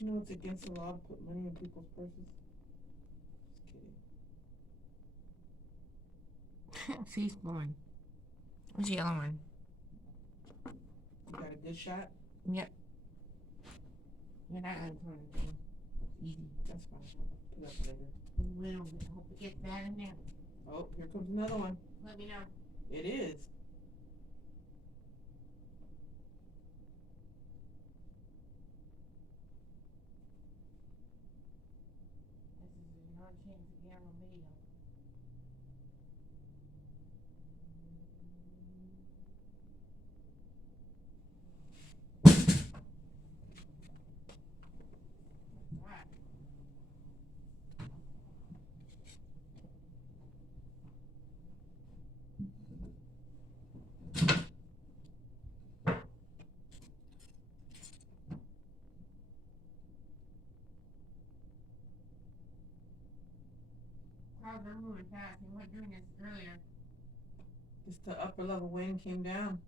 you know it's against the law to put money in people's purses? Just kidding. See, he's blowing. Where's the other one? You got a good shot? Yep. You're not gonna throw anything. Easy. That's fine. Put it up later. We don't hope it gets bad in there. Oh, here comes another one. Let me know. It is. This is not a chance to get on video. Clouds are moving fast. We weren't doing this earlier. Just the upper level wind came down.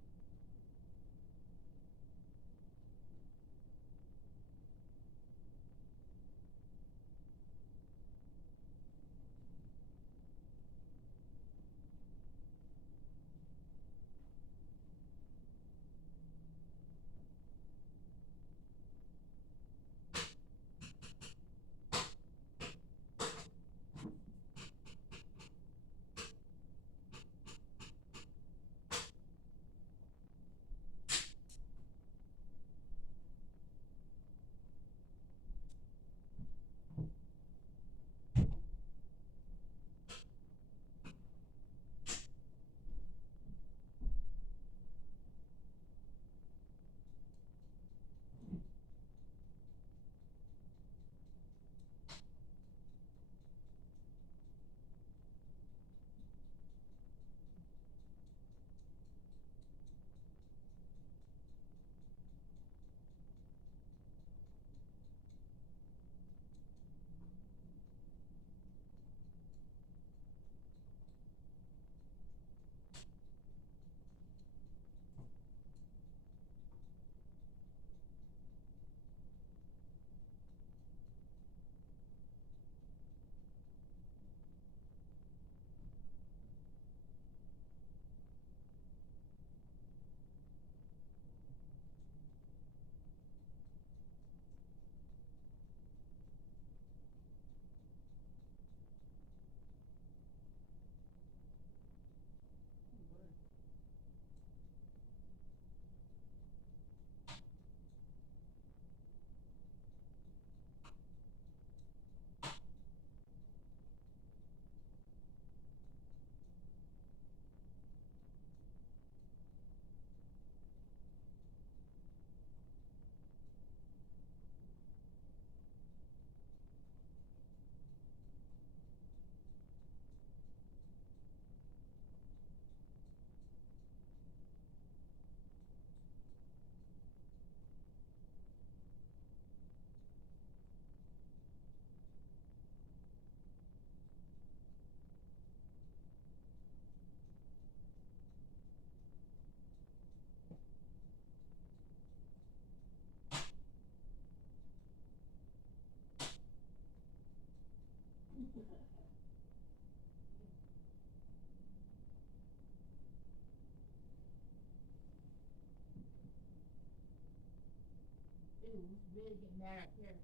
Ooh, it's really getting bad up here.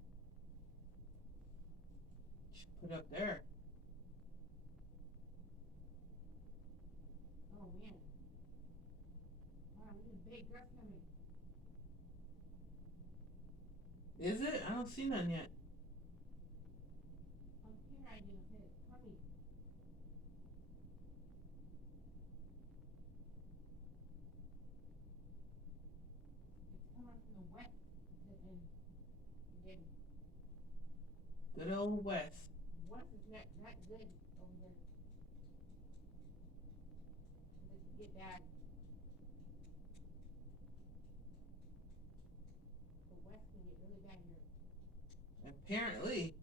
Should put it up there. Oh man. Wow, we got a big gust coming. Is it? I don't see none yet. Up here I do. It's coming. It's coming from the west. And again, Good old West. west is not good over there. It could get bad. The west can get really bad here. Apparently.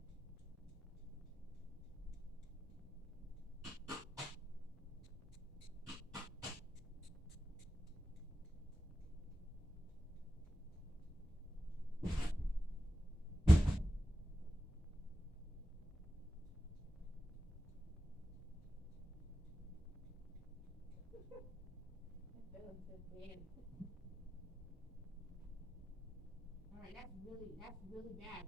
man. Alright, that's really bad.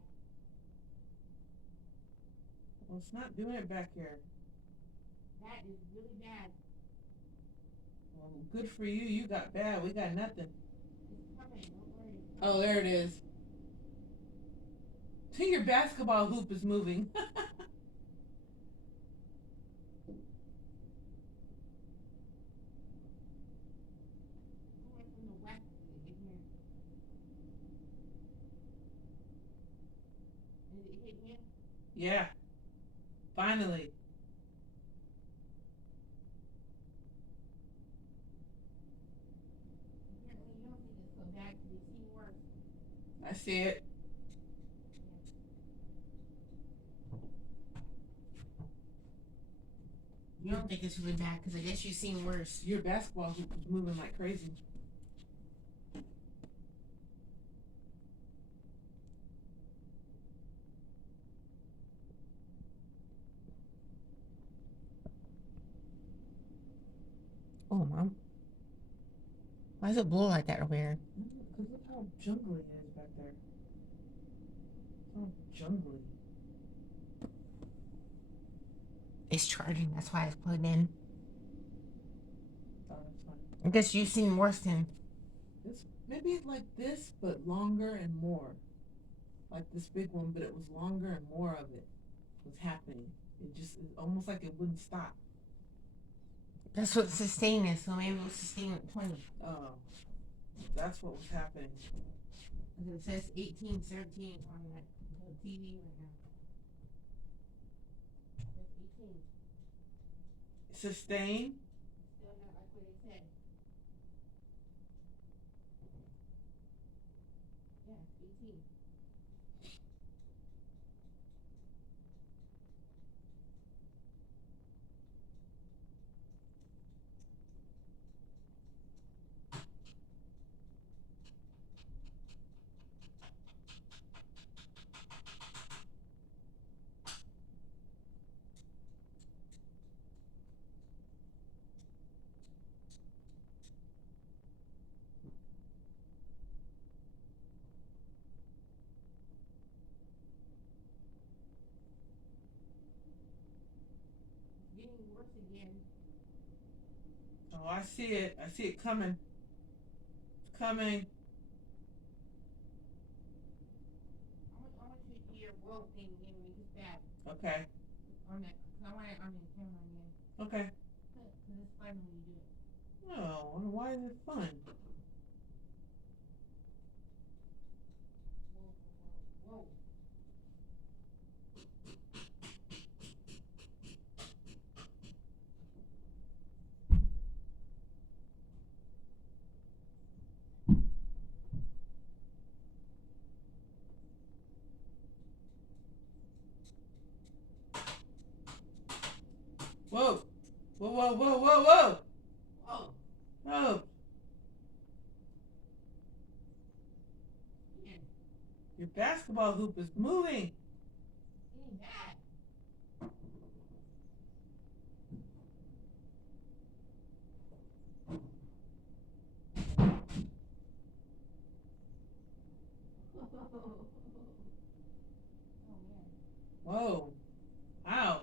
Well, it's not doing it back here. That is really bad. Well, good for you. You got bad. We got nothing. It's coming, don't worry. Oh, there it is. Your basketball hoop is moving. Coming from the west in here. Did it hit him? Yeah. Finally. Apparently you don't think it's so bad because you've seen worse. I see it. You don't think it's really bad because I guess you've seen worse. Your basketball hoop is moving like crazy. Oh, Mom. Why does it blow like that over here? Because look how jungly it is back there. It's all jungly. It's charging. That's why it's plugged in. Oh, that's fine. I guess you've seen worse than. It's maybe like this, but longer and more. Like this big one, but it was longer and more of it was happening. It's almost like it wouldn't stop. That's what sustain is. So maybe it was sustain at 20. Oh, that's what was happening. It says 18, 17 on that TV right now. It says 18. Sustain. Still not like what it said. Yeah, 18. Getting worse again. Oh, I see it. I see it coming. It's coming. I want you to do your world thing again when it gets bad. Okay. On that. Cause I want it on the camera again. Okay. Cause it's fun when you do it. Oh, why is it fun? Whoa, whoa, whoa. Whoa. Whoa, whoa, whoa, whoa, whoa. Whoa. Oh, Man, your basketball hoop is moving. getting bad. Oh man. Whoa. Ow.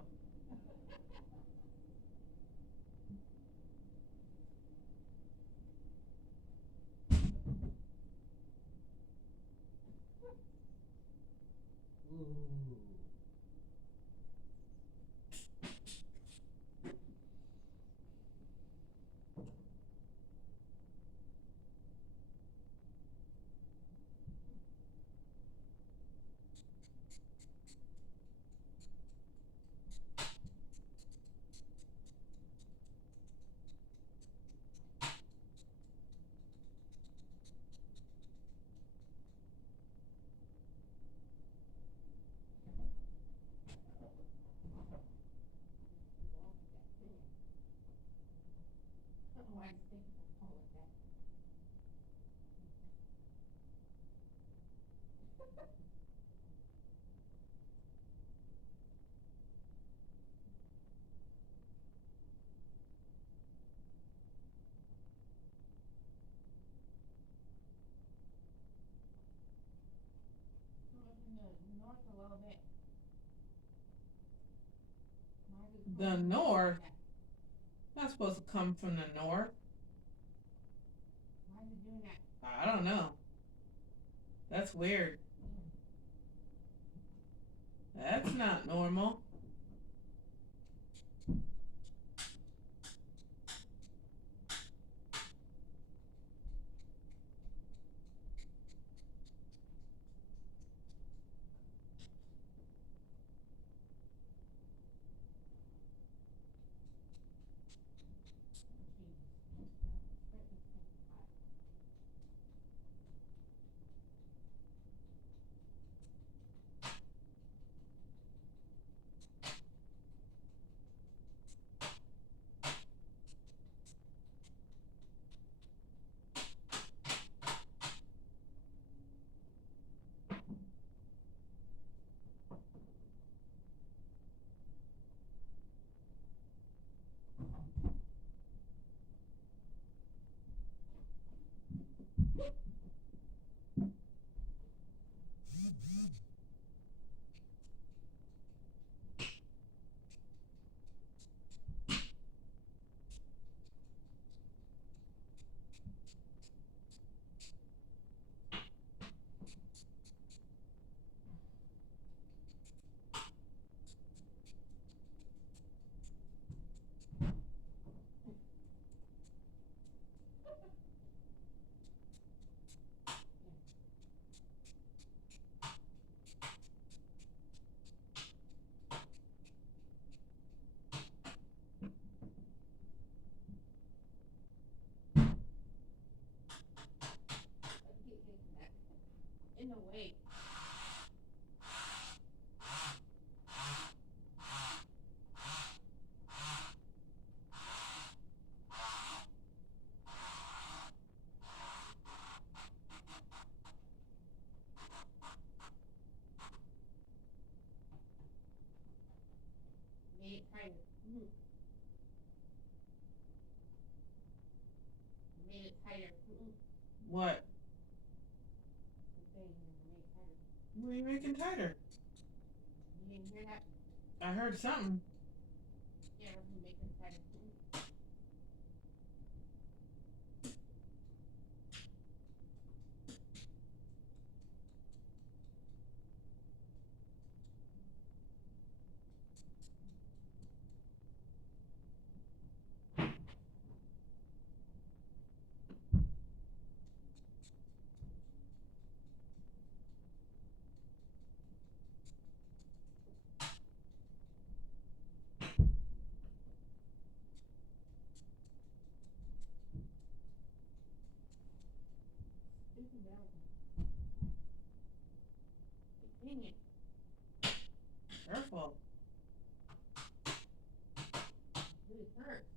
Why do you think it's all like that? The north? Not supposed to come from the north. Why is it doing that? I don't know. That's weird. That's not normal. In a way. Made it tighter. Made it tighter. What? The thing, made it tighter. What are you making tighter? You didn't hear that? I heard something. Yeah, I'm making it tighter. Dang it. Careful. Really hurts.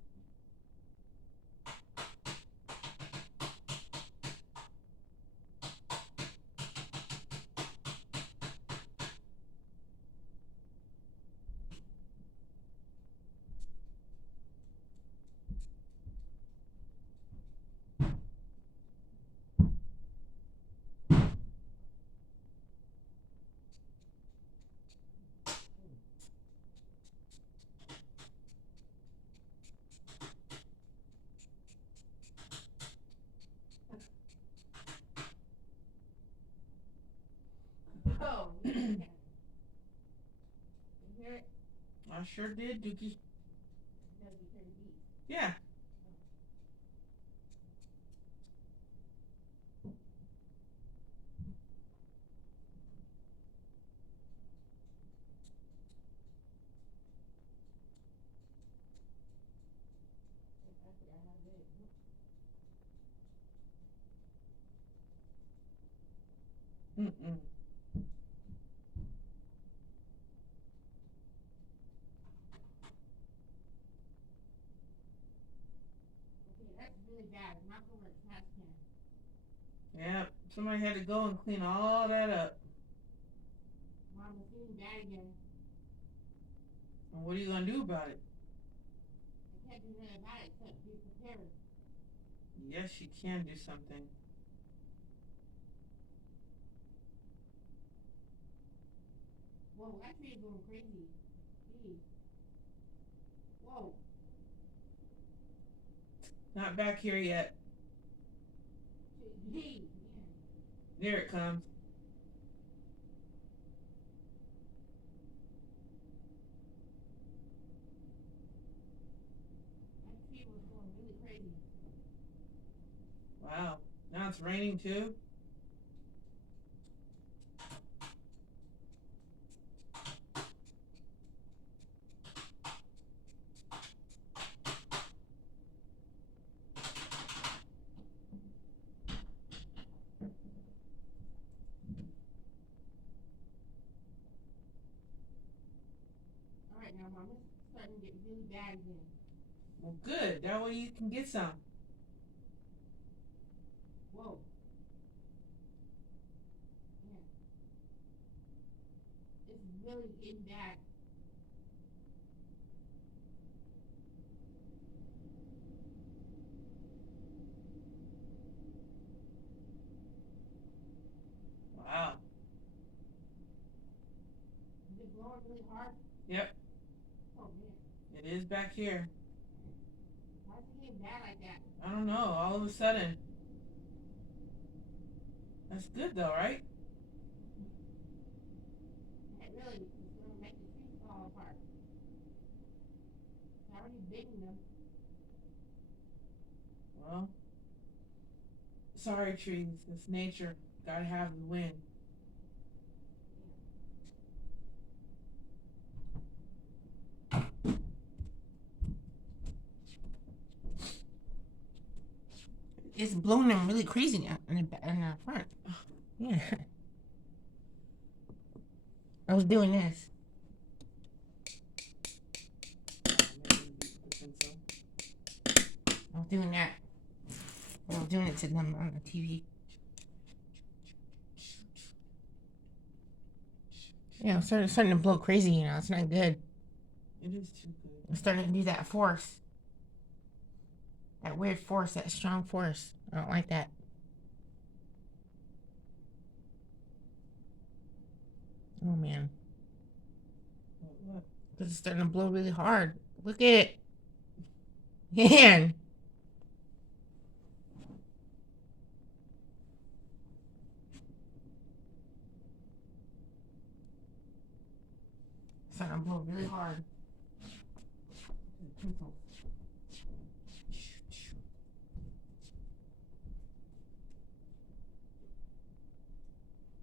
Oh, yeah. You hear it? I sure did, Dookie. No, you hear the beat. Yeah. I forgot how to do it. Mm-mm. Okay, that's really bad. It's not gonna work fast can. Yeah. Somebody had to go and clean all that up. Mom, it's getting bad again. And what are you gonna do about it? I can't do nothing about it except be prepared. Yes, you can do something. Whoa, that tree is going crazy. Gee. Whoa. Not back here yet. Gee, There it comes. that tree was going really crazy. Wow. Now it's raining too. All right, now, Mom, it's starting to get really bad again. Well, good. That way you can get some. Whoa. Yeah. It's really getting bad. Wow. Is it blowing really hard? Yep. Oh, man. It is back here. Why is it getting bad like that? I don't know. All of a sudden. That's good though, right? It really is going to make the trees fall apart. I already bitten them. Well, sorry, trees. It's nature. Gotta have the wind. It's blowing them really crazy now in the front. Yeah. I was doing this. I was doing that. I was doing it to them on the TV. Yeah, it's starting to blow crazy, you know. It's not good. It is too good. It's starting to do that force. That weird force, that strong force. I don't like that. Oh, man. What? Because it's starting to blow really hard. Look at it. Man. It's starting to blow really hard.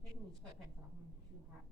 Taking these sweatpants off. I'm too hot.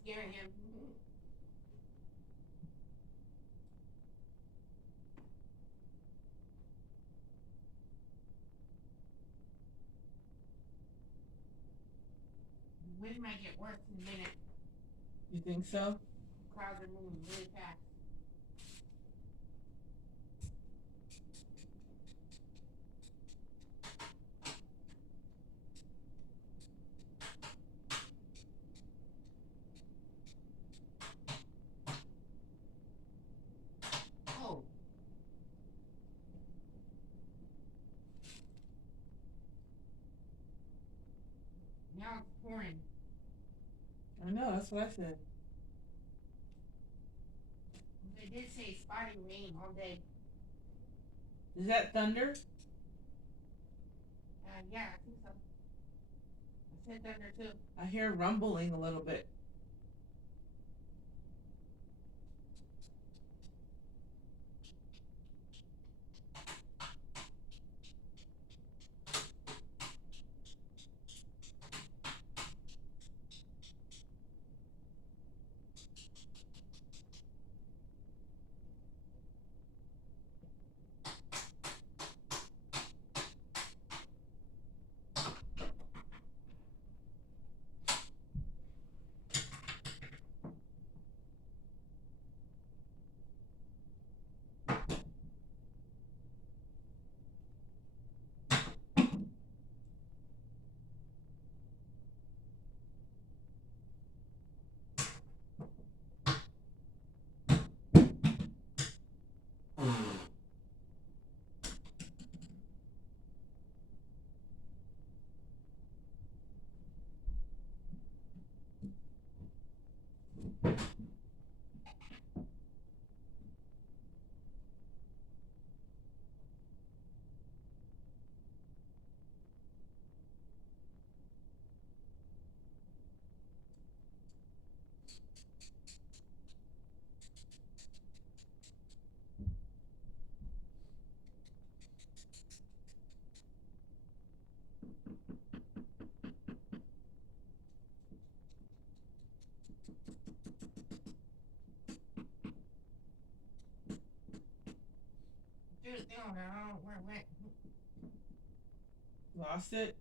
Scaring him. The wind might get worse in a minute. You think so? Clouds are moving really fast. Oh. Now it's pouring. I know. That's what I said. They did say spotty rain all day. Is that thunder? Yeah, I think so. I said thunder too. I hear rumbling a little bit. threw the thing on there. I don't know where it went. Lost it?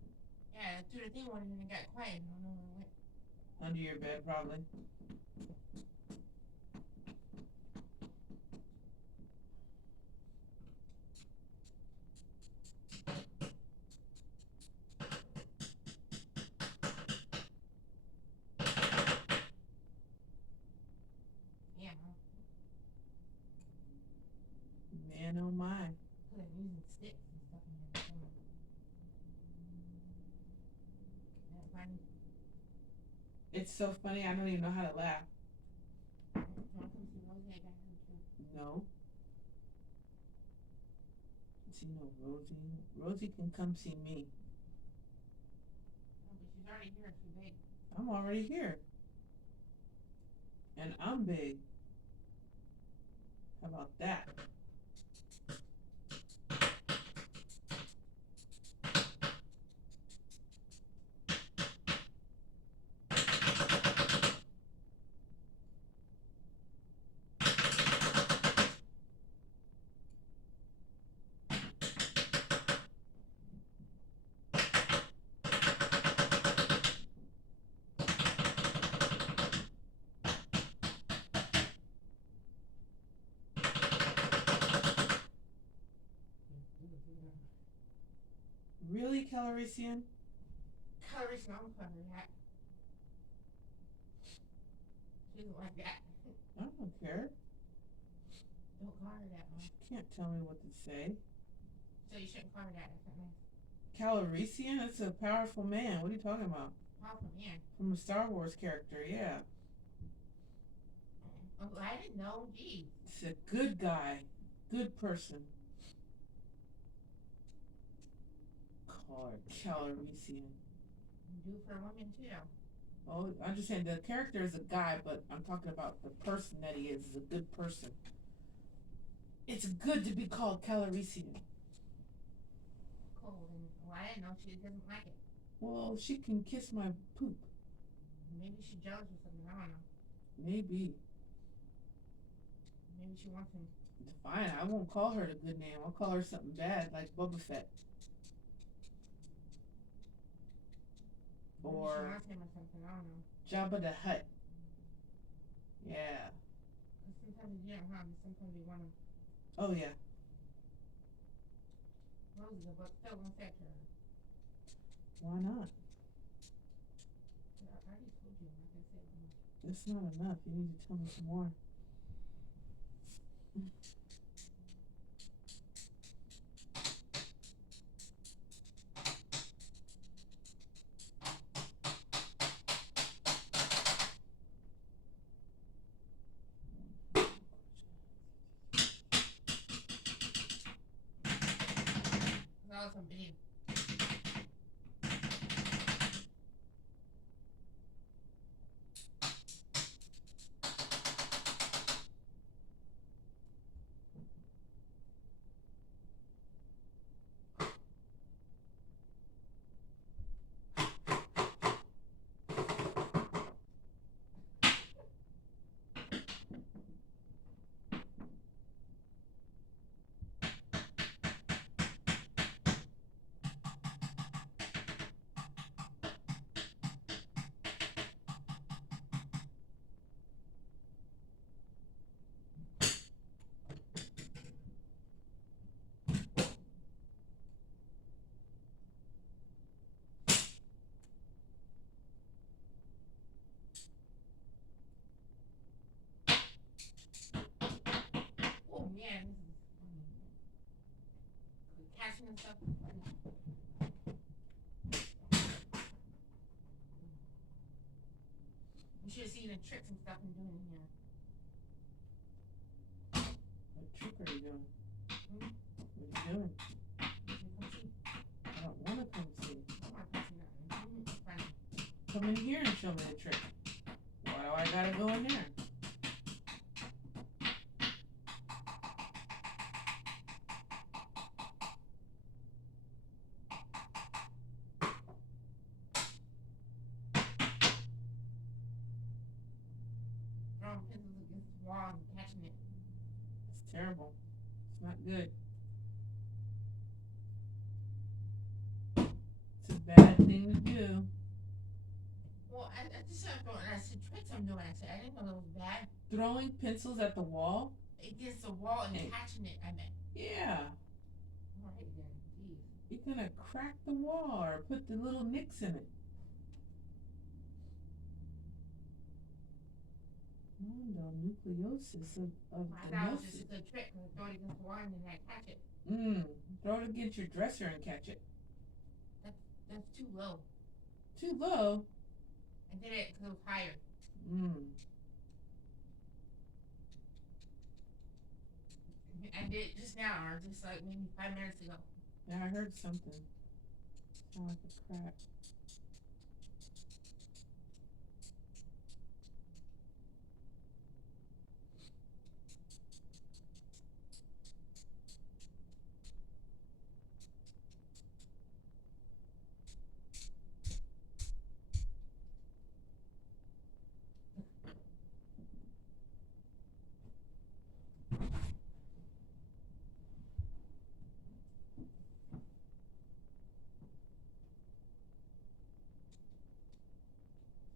Yeah, I threw the thing on it and it got quiet. I don't know where it went. Under your bed, probably. Yeah, Man, oh my. because I'm using sticks and stuff in there. Funny. It's so funny, I don't even know how to laugh. Want to come see Rosie? I got her too. No. See no Rosie. Rosie can come see me. Oh, but she's already here. She's big. I'm already here. And I'm big. How about that? Really, Calrissian? Colors, no, I'm call her that. She doesn't like that. I don't care. Don't call her that, Mom. She can't tell me what to say. So you shouldn't call her that. That's not nice. Calrissian? That's a powerful man. What are you talking about? Powerful man. From a Star Wars character, yeah. Oh, I didn't know. Geez. It's a good guy. Good person. Call her Calrissian. Do for women too. Oh, I'm just saying the character is a guy, but I'm talking about the person that he is a good person. It's good to be called Calrissian. Cool. And well, I didn't know she doesn't like it. Well, she can kiss my poop. Maybe she's jealous or something. I don't know. Maybe. Maybe she wants him. Fine, I won't call her a good name. I'll call her something bad like Boba Fett. Maybe she Or wants him or something. I don't know. Jabba the Hutt. Yeah. Because sometimes you don't have him. Sometimes you want him. Oh, yeah. Rosie, but still won't say it to her. Why not? I already told you. Like I said, That's not enough. You need to tell me some more. that was some video. Oh man, this is funny. Catching and stuff is funny. You should have seen the tricks and stuff I'm doing in here. What trick are you doing? Hmm? What are you doing? You come see. I don't want to come see. I want to see nothing. It's funny. Come in here and show me the trick. Why do I gotta go in there? Throwing pencils against the wall and catching it. It's terrible. It's not good. just thought, and I said, tricks I'm doing. I said, I didn't know that was bad. Throwing pencils at the wall? Against the wall and Hey. catching it, I meant. Yeah. All right, then. Jeez. You're gonna crack the wall or put the little nicks in it. Mononucleosis of I the thought it was nose. just a trick because I throw it against the wall and then I catch it. Throw it against your dresser and catch it. That's too low. Too low? I did it because it was higher. I did it just now, or just like maybe 5 minutes ago. Yeah, I heard something. Sound like a crack.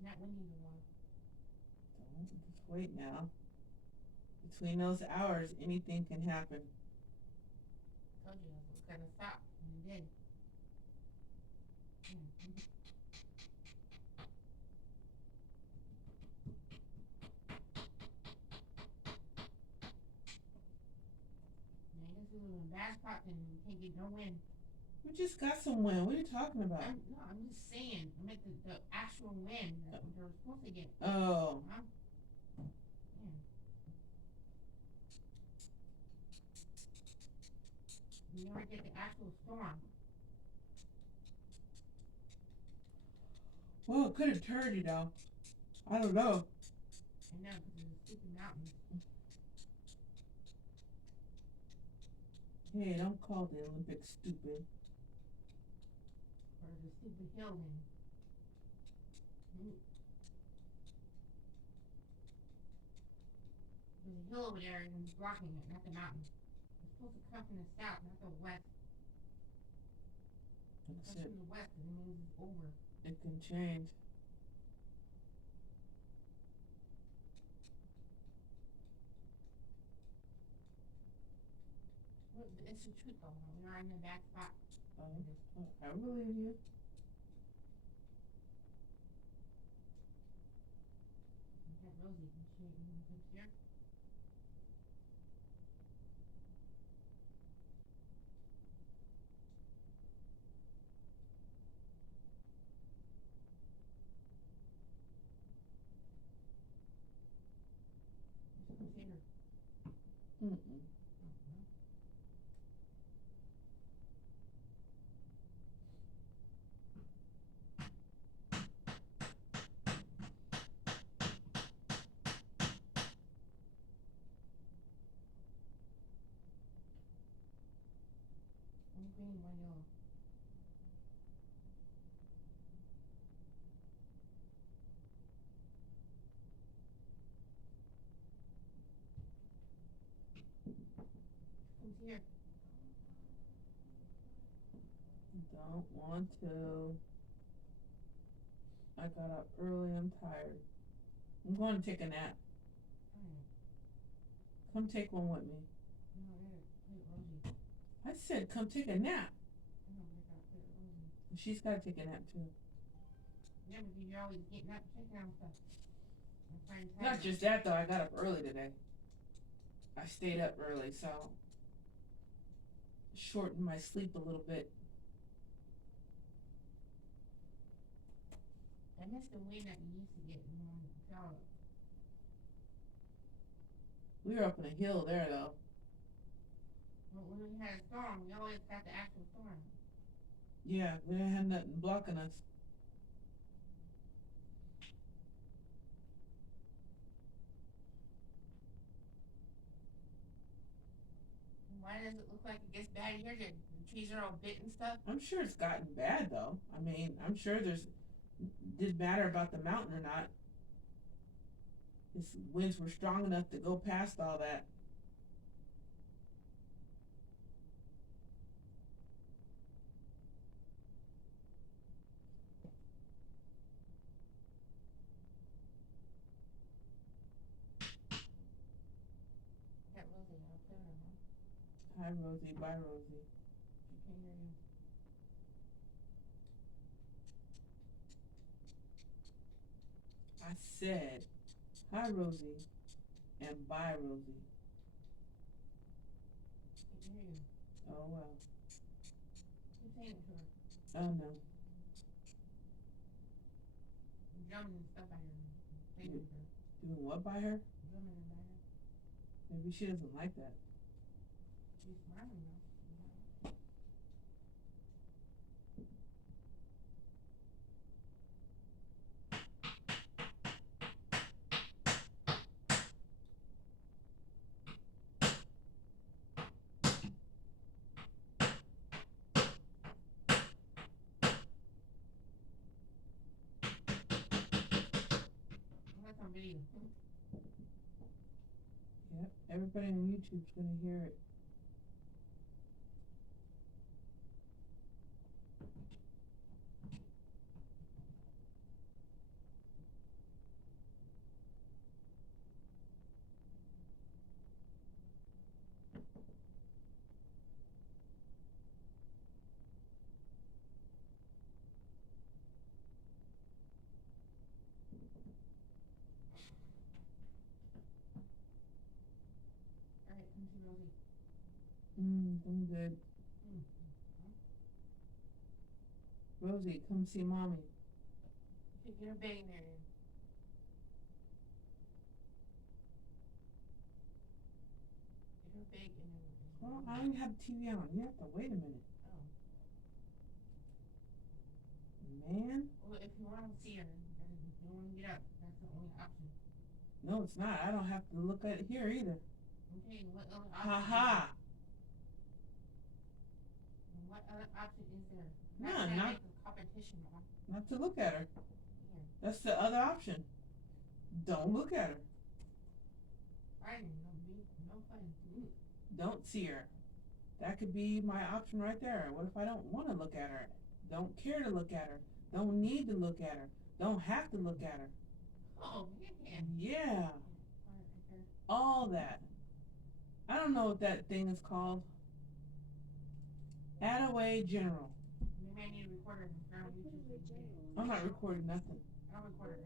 Not windy anymore. Don't just wait now. Between those hours, anything can happen. Told you it was gonna stop, and it did. I guess we were in a bad spot and we can't get no wind. We just got some wind. What are you talking about? I'm just saying. I meant the actual wind that they were supposed to get. Oh. Huh? Yeah. You never get the actual storm. Well, it could have turned, you know. I don't know. I know, because it's a stupid mountain. Hey, don't call the Olympics stupid. Or the stupid hill then. There's a hill over there and it's blocking it, not the mountain. It's supposed to come from the south, not the west. It That's comes it. from the west and it means it's over. It can change. It's the truth though, we are in the bad spot. I believe you. That Rosie, she even lives here. Just see her. Mm-mm. One green, one yellow. Who's here? Don't want to. I got up early. I'm tired. I'm going to take a nap. Come take one with me. No, I gotta play Rosie. I said come take a nap. I know, but I gotta play Rosie. She's got to take a nap too. Yeah, but you're always getting up, checking on stuff. I'm fine. Not just that though. I got up early today. I stayed up early, so shortened my sleep a little bit. I miss the wind that we used to get in Charlotte. We were up on a hill there though. But when we had a storm, we always got the actual storm. Yeah, we didn't have nothing blocking us. Why does it look like it gets bad here? The trees are all bit and stuff. I'm sure it's gotten bad though. I mean, I'm sure didn't matter about the mountain or not. These winds were strong enough to go past all that. Hi, Rosie. Bye, Rosie. She can't hear you. I said, hi, Rosie, and bye, Rosie. Can't hear you. Oh, well. Keep saying it to her. Oh, no. Drumming and stuff by her. Saying it to her. Doing what by her? Drumming and by her. Maybe she doesn't like that. She's smiling though. That's on video. Yep. Everybody on YouTube's gonna hear it. Alright, come see Rosie. I'm good. Mm. Rosie, come see mommy. Get her bag in there. Get her bag in there. Well, I don't have TV on. You have to wait a minute. Oh. Man. Well, if you want to see her, then you want to get up. That's the only option. No, it's not. I don't have to look at it here either. Okay, what other option? Ha ha. What other option is there? No, saying not- make a competition, Mom. Not to look at her. Here. That's the other option. Don't look at her. Fine, no fun. Don't see her. That could be my option right there. What if I don't want to look at her? Don't care to look at her. Don't need to look at her. Don't have to look at her. Oh, man. Yeah. Okay. All that. I don't know what that thing is called. Attaway General. Maybe I need a recorder and turn on YouTube. I'm not recording nothing. I'll record it.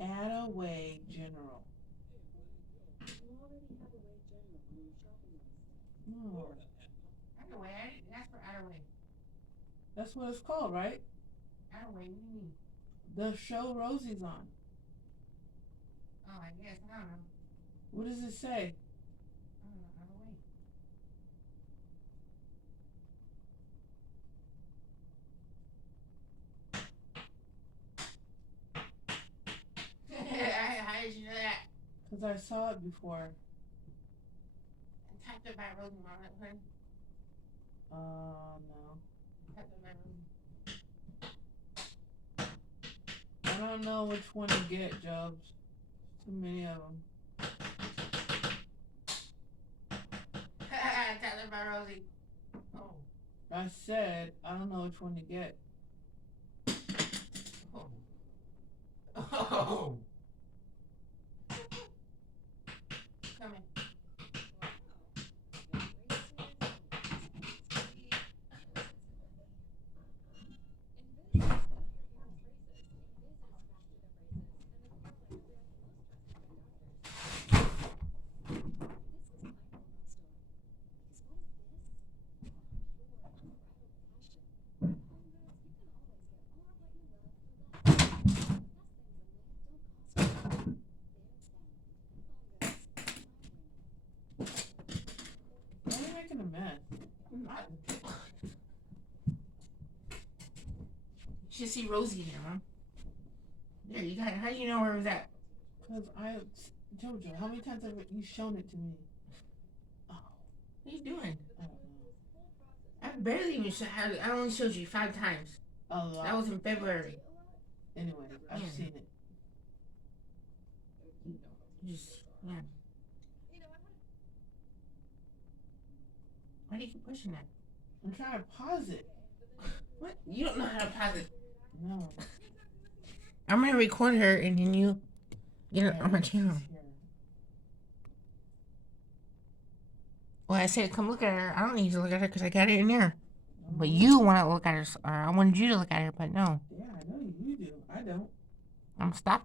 Okay. Attaway General. You already have a Way General on your shopping list. No. Attaway, I didn't ask for Attaway. That's what it's called, right? Attaway, what do you mean? The show Rosie's on. Oh, I guess. I don't know. What does it say? I don't know. Attaway. How did you know that? Because I saw it before. I typed it by Rosie, Mom. That one. No. Typed it by Rosie. I don't know which one to get, Jobs. Too many of them. Typed it by Rosie. Oh. I said, I don't know which one to get. Oh. Oh. Come in. Why are you making a mess? You should see Rosie in there, Mom. There, you got it. How do you know where it was at? Because Jojo, how many times have you shown it to me? Oh, What are you doing? I don't know. I barely even showed. I only showed you 5 times. A lot. That was in February. Anyway, I've Yeah. seen it. Just, yeah. Why do you keep pushing that? I'm trying to pause it. What? You don't know how to pause it. No. I'm gonna record her and then you get her on my she's channel. here. Well, I said come look at her. I don't need to look at her because I got it in there. But you want to look at her, or I wanted you to look at her, but no. Yeah, I know you do. I don't. I'm stopped.